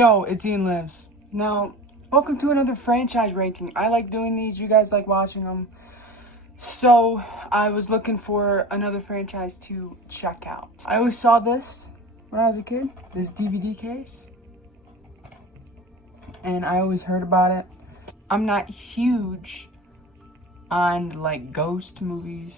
Yo, it's Ian Lives. Now, welcome to another franchise ranking. I like doing these, you guys like watching them. So, I was looking for another franchise to check out. I always saw this when I was a kid, this DVD case. And I always heard about it. I'm not huge on like ghost movies,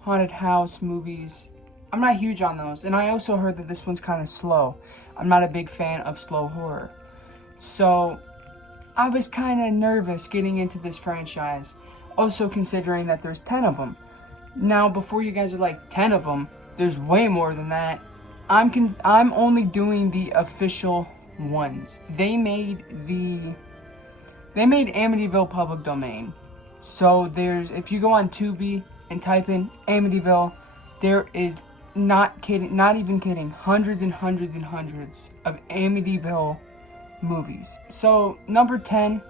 haunted house movies. I'm not huge on those. And I also heard that this one's kind of slow. I'm not a big fan of slow horror. So, I was kind of nervous getting into this franchise. Also considering that there's 10 of them. Now, before you guys are like, 10 of them? There's way more than that. I'm only doing the official ones. They made Amityville public domain. So, if you go on Tubi and type in Amityville, there is not even kidding, hundreds and hundreds and hundreds of Amityville movies. So, number 10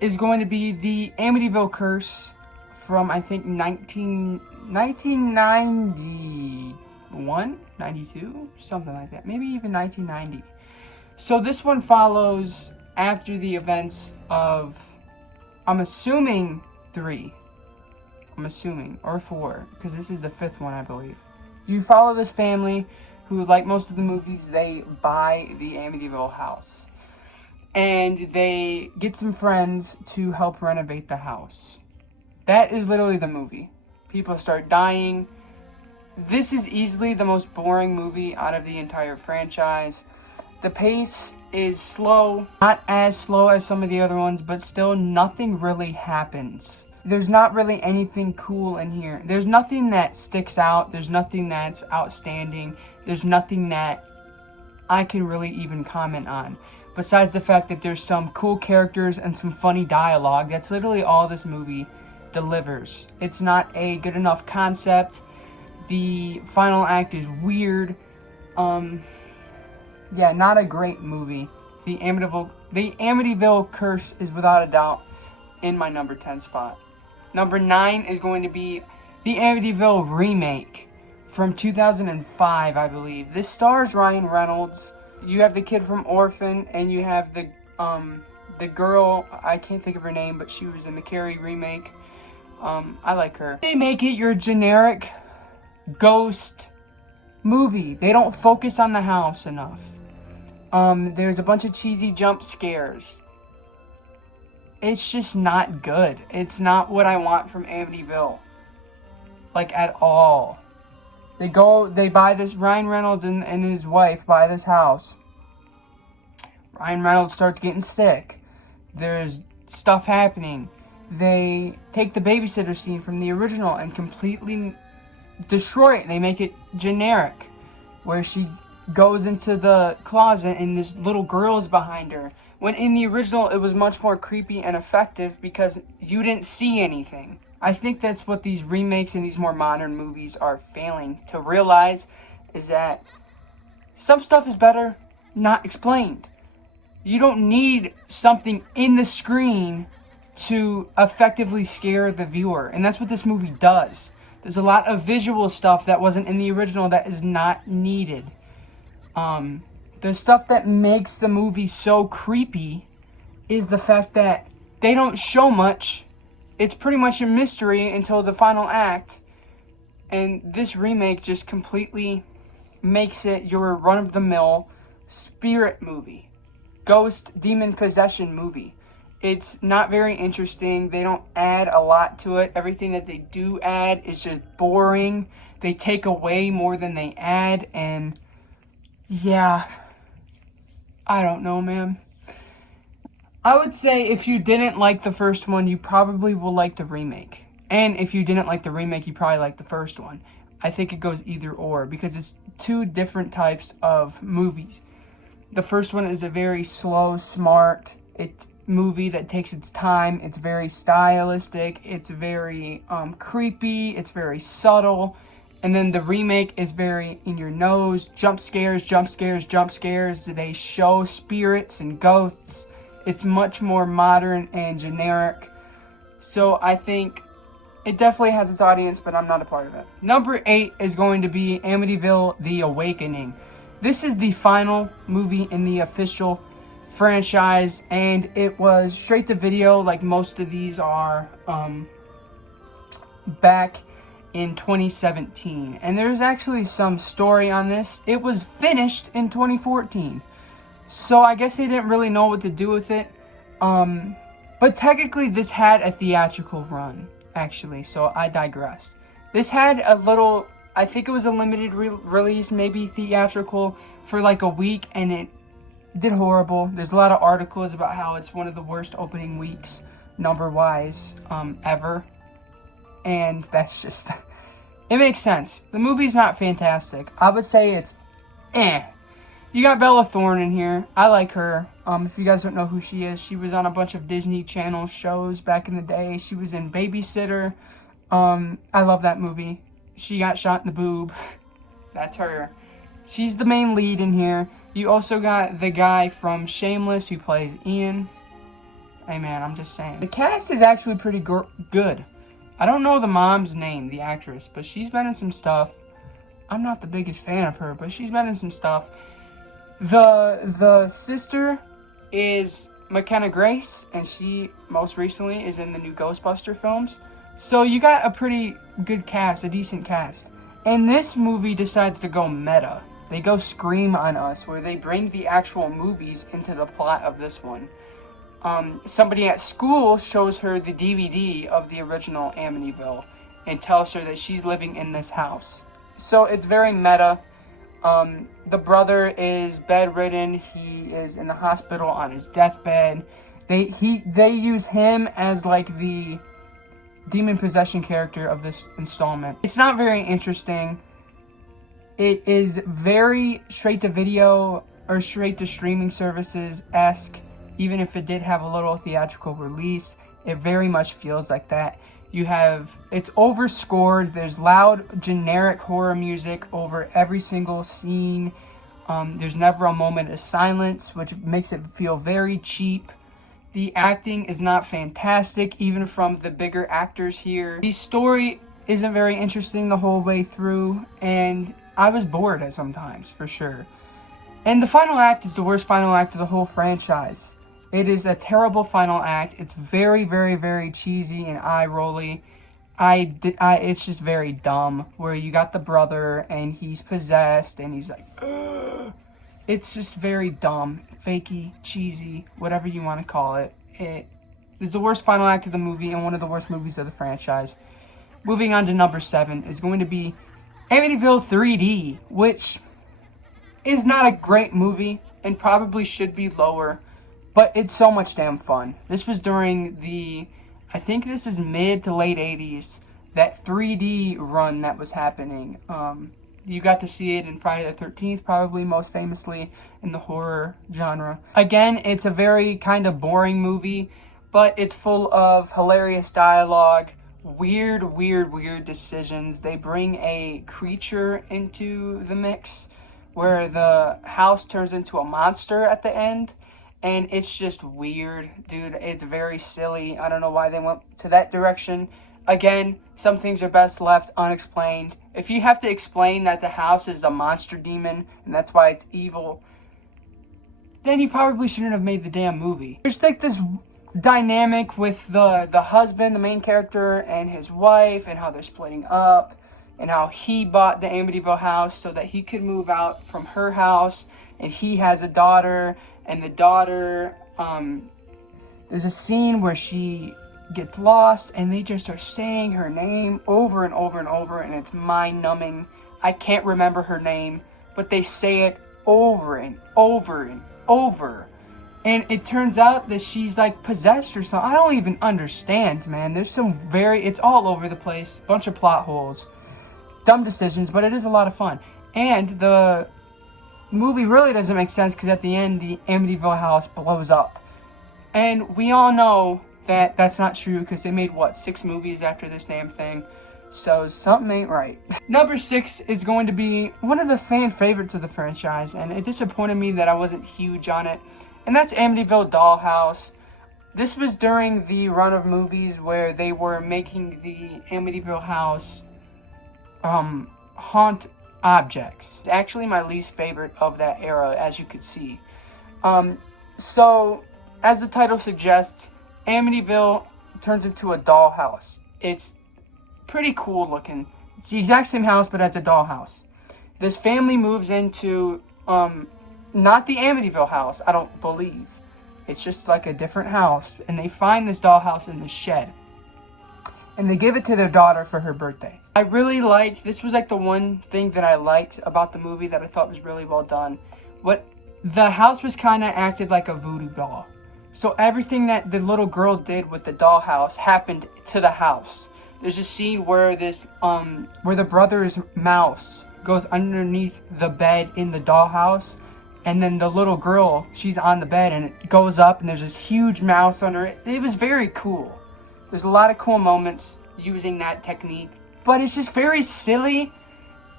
is going to be the Amityville Curse from, I think, 1991? 92? Something like that. Maybe even 1990. So, this one follows after the events of, I'm assuming, 3. Or 4, because this is the 5th one, I believe. You follow this family who, like most of the movies, they buy the Amityville house. And they get some friends to help renovate the house. That is literally the movie. People start dying. This is easily the most boring movie out of the entire franchise. The pace is slow. Not as slow as some of the other ones, but still nothing really happens. There's not really anything cool in here. There's nothing that sticks out. There's nothing that's outstanding. There's nothing that I can really even comment on. Besides the fact that there's some cool characters and some funny dialogue. That's literally all this movie delivers. It's not a good enough concept. The final act is weird. Yeah, not a great movie. The Amityville Curse is without a doubt in my number 10 spot. Number 9 is going to be the Amityville remake from 2005, I believe. This stars Ryan Reynolds. You have the kid from Orphan, and you have the girl, I can't think of her name, but she was in the Carrie remake. I like her. They make it your generic ghost movie. They don't focus on the house enough. There's a bunch of cheesy jump scares. It's just not good. It's not what I want from Amityville. Like, at all. They buy this, Ryan Reynolds and his wife buy this house. Ryan Reynolds starts getting sick. There's stuff happening. They take the babysitter scene from the original and completely destroy it. They make it generic. Where she goes into the closet and this little girl is behind her. When in the original, it was much more creepy and effective because you didn't see anything. I think that's what these remakes and these more modern movies are failing to realize, is that some stuff is better not explained. You don't need something in the screen to effectively scare the viewer. And that's what this movie does. There's a lot of visual stuff that wasn't in the original that is not needed. The stuff that makes the movie so creepy is the fact that they don't show much. It's pretty much a mystery until the final act. And this remake just completely makes it your run-of-the-mill spirit movie. Ghost, demon possession movie. It's not very interesting. They don't add a lot to it. Everything that they do add is just boring. They take away more than they add. And yeah, I don't know, man. I would say if you didn't like the first one, you probably will like the remake. And if you didn't like the remake, you probably like the first one. I think it goes either or because it's two different types of movies. The first one is a very slow, smart movie that takes its time. It's very stylistic. It's very creepy. It's very subtle. And then the remake is very in your nose. Jump scares, jump scares, jump scares. They show spirits and ghosts. It's much more modern and generic. So I think it definitely has its audience, but I'm not a part of it. Number 8 is going to be Amityville: The Awakening. This is the final movie in the official franchise, and it was straight to video like most of these are, back in 2017. And there's actually some story on this. It was finished in 2014. So I guess they didn't really know what to do with it. But technically this had a theatrical run, actually, so I digress. This had a little, I think it was a limited release, maybe theatrical, for like a week, and it did horrible. There's a lot of articles about how it's one of the worst opening weeks, number-wise, ever. And that's just, it makes sense. The movie's not fantastic. I would say it's eh. You got Bella Thorne in here. I like her. If you guys don't know who she is, she was on a bunch of Disney Channel shows back in the day. She was in Babysitter. I love that movie. She got shot in the boob. That's her. She's the main lead in here. You also got the guy from Shameless who plays Ian. Hey man, I'm just saying. The cast is actually pretty good. I don't know the mom's name, the actress, but she's been in some stuff. I'm not the biggest fan of her, but she's been in some stuff. The sister is McKenna Grace, and she most recently is in the new Ghostbuster films. So you got a pretty good cast, a decent cast. And this movie decides to go meta. They go Scream on us, where they bring the actual movies into the plot of this one. Somebody at school shows her the DVD of the original Amityville and tells her that she's living in this house. So it's very meta. The brother is bedridden. He is in the hospital on his deathbed. They use him as like the demon possession character of this installment. It's not very interesting. It is very straight to video or straight to streaming services-esque. Even if it did have a little theatrical release, it very much feels like that. It's overscored. There's loud, generic horror music over every single scene. There's never a moment of silence, which makes it feel very cheap. The acting is not fantastic, even from the bigger actors here. The story isn't very interesting the whole way through, and I was bored at some times, for sure. And the final act is the worst final act of the whole franchise. It is a terrible final act. It's very, very, very cheesy and eye-rolly. It's just very dumb, where you got the brother, and he's possessed, and he's like, ugh. It's just very dumb, fakey, cheesy, whatever you want to call it. It is the worst final act of the movie, and one of the worst movies of the franchise. Moving on to number 7 is going to be Amityville 3D, which is not a great movie, and probably should be lower. But it's so much damn fun. This was during I think this is mid to late 80s, that 3D run that was happening. You got to see it in Friday the 13th, probably most famously in the horror genre. Again, it's a very kind of boring movie, but it's full of hilarious dialogue, weird decisions. They bring a creature into the mix, where the house turns into a monster at the end. And it's just weird, dude. It's very silly. I don't know why they went to that direction. Again, some things are best left unexplained. If you have to explain that the house is a monster demon, and that's why it's evil, then you probably shouldn't have made the damn movie. There's like this dynamic with the husband, the main character, and his wife, and how they're splitting up, and how he bought the Amityville house so that he could move out from her house, and he has a daughter. And the daughter, there's a scene where she gets lost, and they just are saying her name over and over and over, and it's mind-numbing. I can't remember her name, but they say it over and over and over. And it turns out that she's like possessed or something. I don't even understand, man. There's it's all over the place. Bunch of plot holes. Dumb decisions, but it is a lot of fun. And the movie really doesn't make sense, because at the end the Amityville house blows up, and we all know that that's not true, because they made 6 movies after this damn thing, so something ain't right. Number 6 is going to be one of the fan favorites of the franchise, and it disappointed me that I wasn't huge on it, and that's Amityville Dollhouse. This was during the run of movies where they were making the Amityville house haunt objects. It's actually my least favorite of that era, as you could see. So, as the title suggests, Amityville turns into a dollhouse. It's pretty cool looking. It's the exact same house, but as a dollhouse. This family moves into, not the Amityville house, I don't believe. It's just like a different house. And they find this dollhouse in the shed. And they give it to their daughter for her birthday. I really liked, this was like the one thing that I liked about the movie that I thought was really well done. The house was kind of acted like a voodoo doll. So everything that the little girl did with the dollhouse happened to the house. There's a scene where where the brother's mouse goes underneath the bed in the dollhouse. And then the little girl, she's on the bed and it goes up and there's this huge mouse under it. It was very cool. There's a lot of cool moments using that technique. But it's just very silly.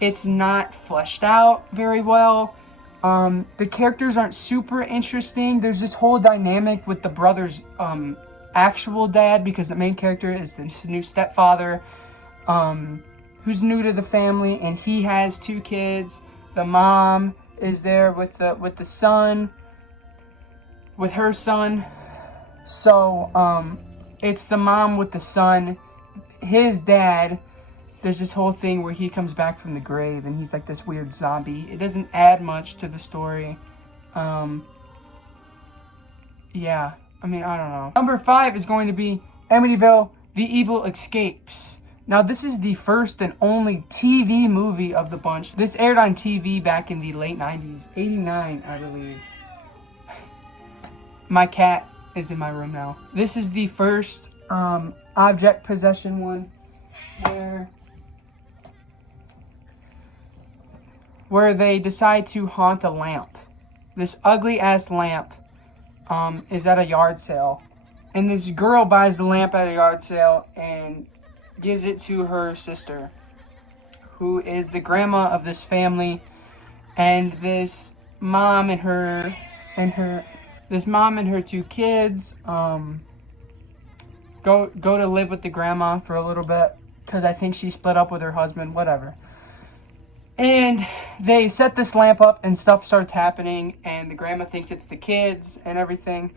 It's not fleshed out very well. The characters aren't super interesting. There's this whole dynamic with the brother's actual dad, because the main character is the new stepfather, who's new to the family, and he has 2 kids. The mom is there with the son, with her son. So it's the mom with the son. His dad, there's this whole thing where he comes back from the grave and he's like this weird zombie. It doesn't add much to the story. Yeah, I mean, I don't know. Number 5 is going to be Amityville, The Evil Escapes. Now, this is the first and only TV movie of the bunch. This aired on TV back in the late 90s, 89, I believe. My cat is in my room now. This is the first object possession one where they decide to haunt a lamp. This ugly ass lamp is at a yard sale, and this girl buys the lamp at a yard sale and gives it to her sister, who is the grandma of this family. And this mom and her 2 kids go to live with the grandma for a little bit, because I think she split up with her husband, whatever. And they set this lamp up and stuff starts happening, and the grandma thinks it's the kids and everything.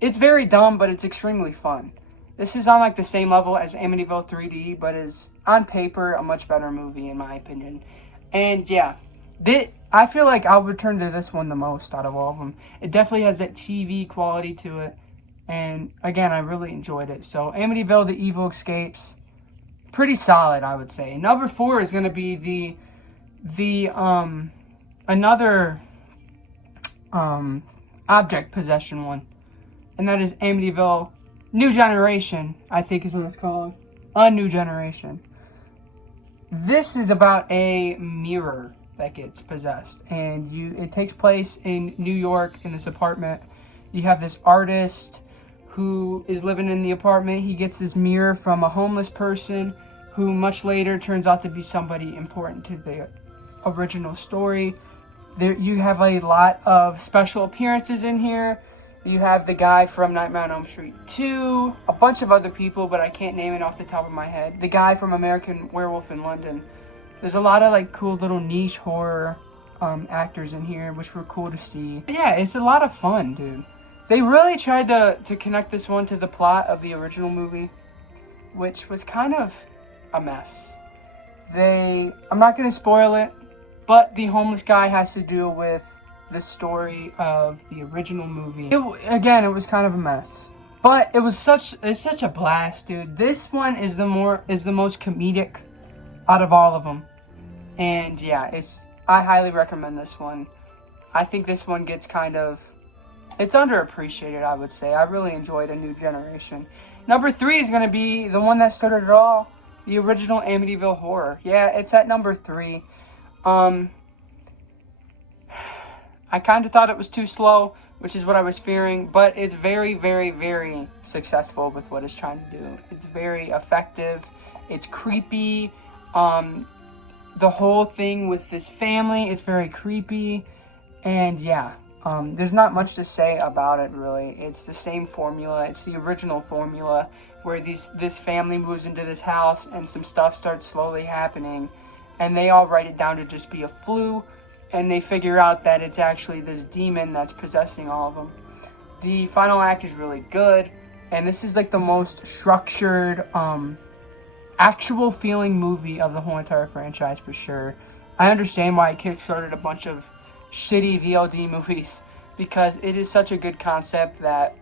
It's very dumb, but it's extremely fun. This is on like the same level as Amityville 3D, but is on paper a much better movie in my opinion. And yeah, I feel like I'll return to this one the most out of all of them. It definitely has that TV quality to it. And again, I really enjoyed it. So Amityville, The Evil Escapes, pretty solid, I would say. Number 4 is going to be another object possession one, and that is Amityville New Generation, I think is what it's called. A New Generation. This is about a mirror that gets possessed, and it takes place in New York in this apartment. You have this artist who is living in the apartment. He gets this mirror from a homeless person who much later turns out to be somebody important to the original story. There you have a lot of special appearances in here. You have the guy from Nightmare on Elm Street 2, a bunch of other people, but I can't name it off the top of my head. The guy from American Werewolf in London. There's a lot of like cool little niche horror actors in here, which were cool to see. But yeah, it's a lot of fun, dude. They really tried to connect this one to the plot of the original movie, which was kind of a mess. I'm not going to spoil it, but the homeless guy has to deal with the story of the original movie. Again, it was kind of a mess, but it's such a blast, dude. This one is the most comedic out of all of them, and yeah, I highly recommend this one. I think this one gets it's underappreciated, I would say. I really enjoyed A New Generation. Number 3 is going to be the one that started it all, the original Amityville Horror. Yeah, it's at number 3. I kind of thought it was too slow, which is what I was fearing, but it's very, very, very successful with what it's trying to do. It's very effective. It's creepy. The whole thing with this family, it's very creepy. And yeah, there's not much to say about it, really. It's the same formula. It's the original formula where this family moves into this house and some stuff starts slowly happening. and they all write it down to just be a flu, and they figure out that it's actually this demon that's possessing all of them. The final act is really good, and this is like the most structured, actual feeling movie of the whole entire franchise for sure. I understand why it kickstarted a bunch of shitty VOD movies, because it is such a good concept that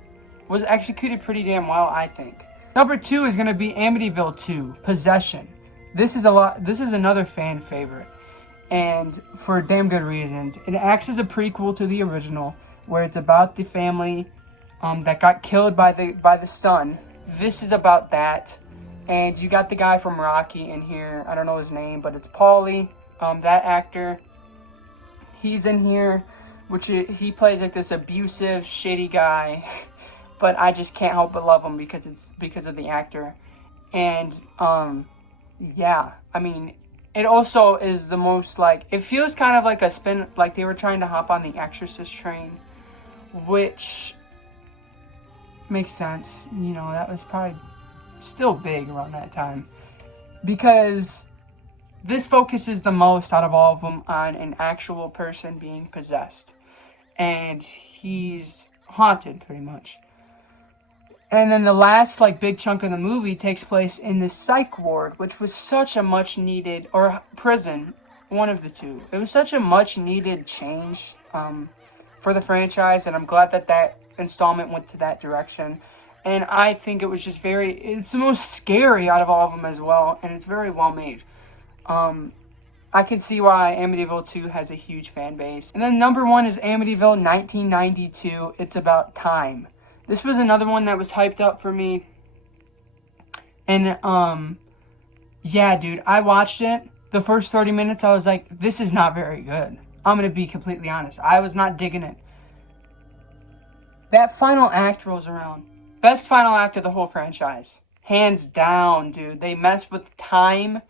was executed pretty damn well, I think. Number 2 is going to be Amityville 2, Possession. This is another fan favorite, and for damn good reasons. It acts as a prequel to the original, where it's about the family that got killed by the son. This is about that, and you got the guy from Rocky in here. I don't know his name, but it's Paulie, that actor. He's in here, which he plays like this abusive, shitty guy, but I just can't help but love him because of the actor. And yeah, I mean, it also is the most, like, it feels kind of like a spin, like they were trying to hop on the Exorcist train, which makes sense. You know, that was probably still big around that time, because this focuses the most out of all of them on an actual person being possessed, and he's haunted pretty much. And then the last, like, big chunk of the movie takes place in the psych ward, which was such a much needed, or prison, one of the two. It was such a much needed change for the franchise, and I'm glad that that installment went to that direction. And I think it was just it's the most scary out of all of them as well, and it's very well made. I can see why Amityville 2 has a huge fan base. And then number 1 is Amityville 1992. It's about time. This was another one that was hyped up for me. And, yeah, dude, I watched it. The first 30 minutes, I was like, this is not very good. I'm going to be completely honest. I was not digging it. That final act rolls around. Best final act of the whole franchise. Hands down, dude. They mess with time,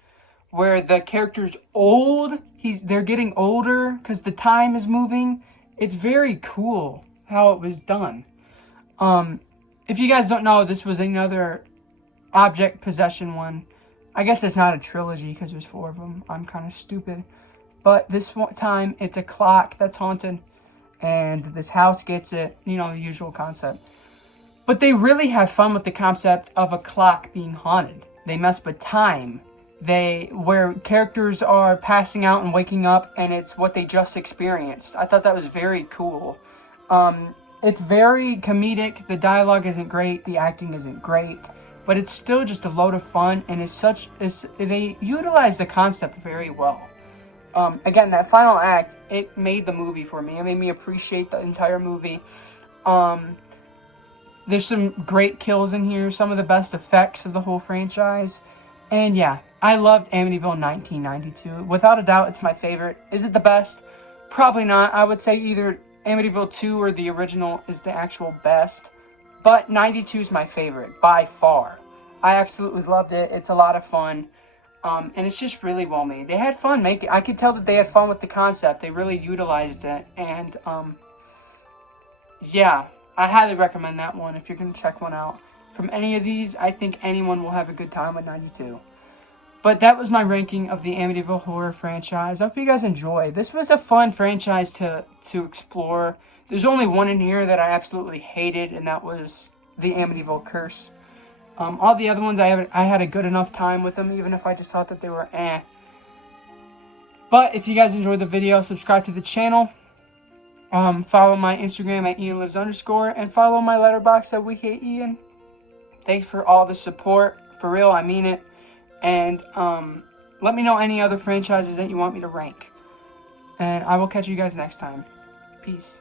where the character's old. They're getting older because the time is moving. It's very cool how it was done. If you guys don't know, this was another object possession one. I guess it's not a trilogy because there's 4 of them. I'm kind of stupid. But this time, it's a clock that's haunted, and this house gets it. You know, the usual concept. But they really have fun with the concept of a clock being haunted. They mess with time. Where characters are passing out and waking up, and it's what they just experienced. I thought that was very cool. It's very comedic. The dialogue isn't great. The acting isn't great. But it's still just a load of fun, and they utilize the concept very well. Again, that final act, it made the movie for me. It made me appreciate the entire movie. There's some great kills in here. Some of the best effects of the whole franchise. And yeah, I loved Amityville 1992. Without a doubt, it's my favorite. Is it the best? Probably not. I would say either Amityville 2 or the original is the actual best. But 92 is my favorite, by far. I absolutely loved it. It's a lot of fun. And it's just really well made. They had fun making it. I could tell that they had fun with the concept. They really utilized it. And, yeah, I highly recommend that one if you're going to check one out. From any of these, I think anyone will have a good time with 92. But that was my ranking of the Amityville horror franchise. I hope you guys enjoy. This was a fun franchise to explore. There's only one in here that I absolutely hated, and that was the Amityville Curse. All the other ones, I had a good enough time with them, even if I just thought that they were eh. But if you guys enjoyed the video, subscribe to the channel. Follow my Instagram at IanLives_, and follow my Letterboxd at wehateian. Thanks for all the support. For real, I mean it. And let me know any other franchises that you want me to rank. And I will catch you guys next time. Peace.